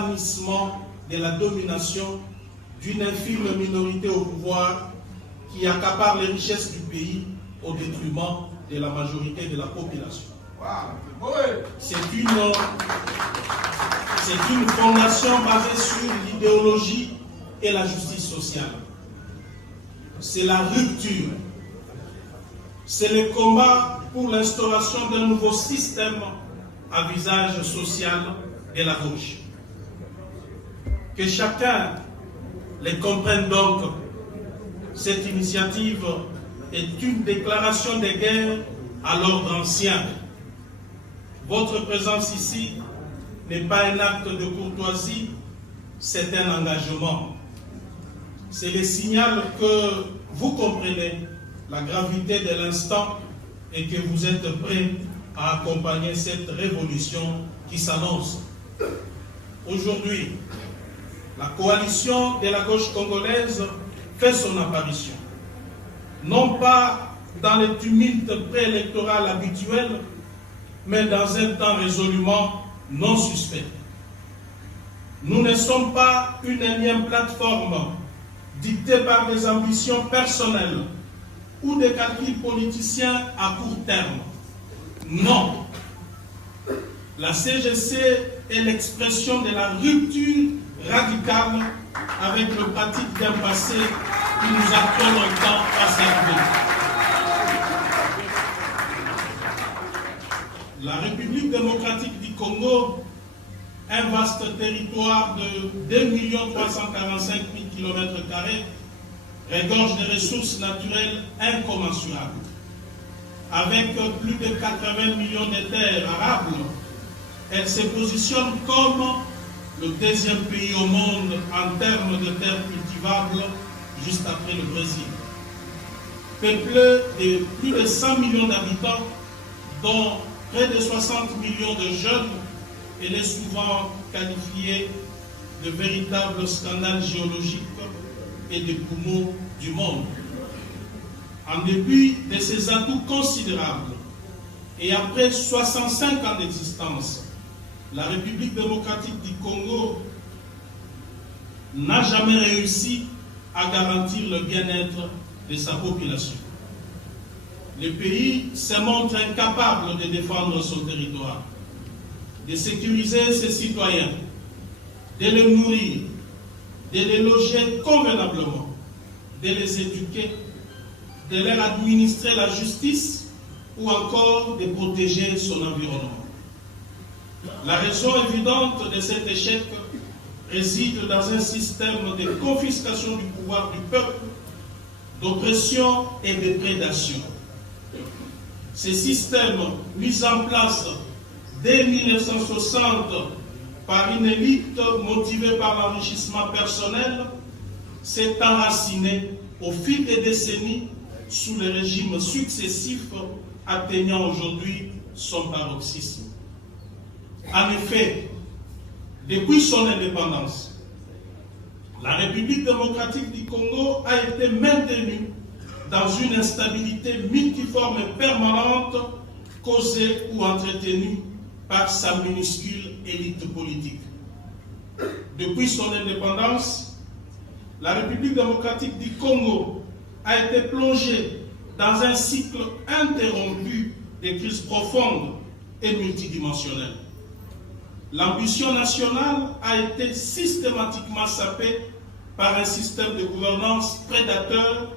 bannissement de la domination d'une infime minorité au pouvoir qui accapare les richesses du pays au détriment de la majorité de la population. C'est une fondation basée sur l'idéologie et la justice sociale. C'est la rupture. C'est le combat pour l'instauration d'un nouveau système à visage social de la gauche. Que chacun les comprenne donc. Cette initiative est une déclaration de guerre à l'ordre ancien. Votre présence ici n'est pas un acte de courtoisie, c'est un engagement. C'est le signal que vous comprenez la gravité de l'instant et que vous êtes prêts à accompagner cette révolution qui s'annonce. Aujourd'hui, la coalition de la gauche congolaise fait son apparition. Non pas dans le tumulte préélectoral habituel, mais dans un temps résolument non suspect. Nous ne sommes pas une énième plateforme dictée par des ambitions personnelles ou des calculs politiciens à court terme. Non. La CGC est l'expression de la rupture radicale avec le pratique d'un passé qui nous a trop longtemps asservis. La République démocratique du Congo, un vaste territoire de 2 345 000 km², regorge de ressources naturelles incommensurables. Avec plus de 80 millions de terres arables, elle se positionne comme le deuxième pays au monde en termes de terres cultivables, juste après le Brésil. Peuplée de plus de 100 millions d'habitants, dont près de 60 millions de jeunes, elle est souvent qualifiée de véritable scandale géologique et de poumon du monde. En dépit de ses atouts considérables, et après 65 ans d'existence, la République démocratique du Congo n'a jamais réussi à garantir le bien-être de sa population. Le pays se montre incapable de défendre son territoire, de sécuriser ses citoyens, de les nourrir, de les loger convenablement, de les éduquer, de leur administrer la justice ou encore de protéger son environnement. La raison évidente de cet échec réside dans un système de confiscation du pouvoir du peuple, d'oppression et de prédation. Ces systèmes mis en place dès 1960 par une élite motivée par l'enrichissement personnel s'est enraciné au fil des décennies sous les régimes successifs atteignant aujourd'hui son paroxysme. En effet, depuis son indépendance, la République démocratique du Congo a été maintenue dans une instabilité multiforme et permanente causée ou entretenue par sa minuscule élite politique. Depuis son indépendance, la République démocratique du Congo a été plongée dans un cycle interrompu de crises profondes et multidimensionnelles. L'ambition nationale a été systématiquement sapée par un système de gouvernance prédateur,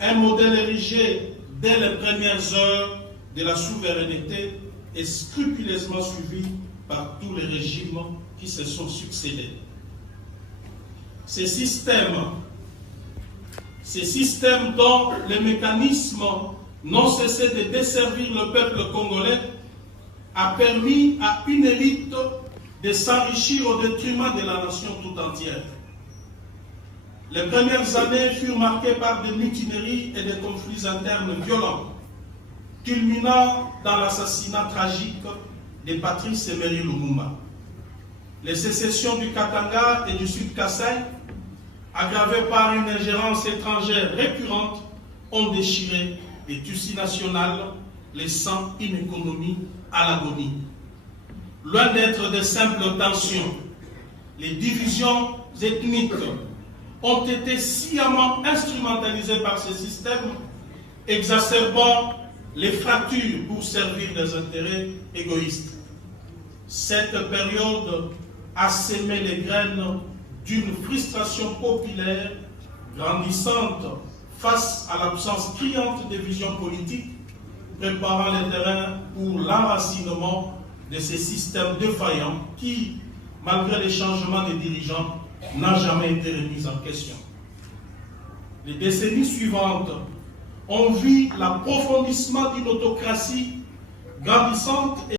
un modèle érigé dès les premières heures de la souveraineté et scrupuleusement suivi par tous les régimes qui se sont succédés. Ces systèmes dont les mécanismes n'ont cessé de desservir le peuple congolais a permis à une élite de s'enrichir au détriment de la nation tout entière. Les premières années furent marquées par des mutineries et des conflits internes violents, culminant dans l'assassinat tragique de Patrice Emery Lumumba. Les sécessions du Katanga et du Sud-Kasaï, aggravées par une ingérence étrangère récurrente, ont déchiré les tissus nationaux, laissant une économie à l'agonie. Loin d'être de simples tensions, les divisions ethniques ont été sciemment instrumentalisées par ce système, exacerbant les fractures pour servir des intérêts égoïstes. Cette période a sémé les graines d'une frustration populaire grandissante face à l'absence criante des visions politiques, préparant le terrain pour l'enracinement de ces systèmes défaillants qui, malgré les changements des dirigeants, n'a jamais été remis en question. Les décennies suivantes ont vu l'approfondissement d'une autocratie grandissante et